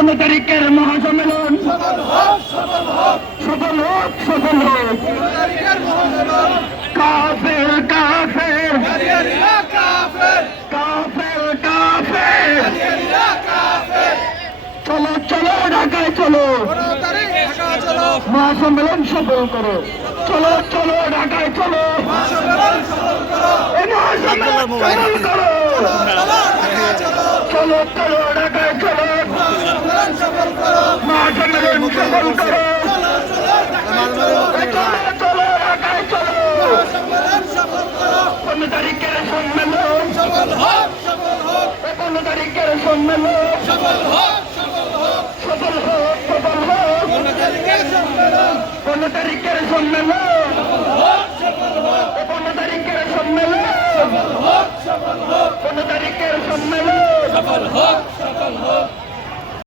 15 তারিখের মহাসম্মেলন সফল হোক সফল হোক কাফের কাফের কাফের কাফের চলো চলো ঢাকায় চলো মহাসম্মেলন সফল করো চলো চলো ঢাকায় চলো মহাসম্মেলন সফল করো চলো চলো ঢাকায় চলো মহাসম্মেলন সফল করো চলো ঢাকায় চলো 15 তারিখের সম্মেলন 15 তারিখের সম্মেলন সফল হোক 15 তারিখের সম্মেলন 15 তারিখের সম্মেলন 15 তারিখের সম্মেলন সফল হোক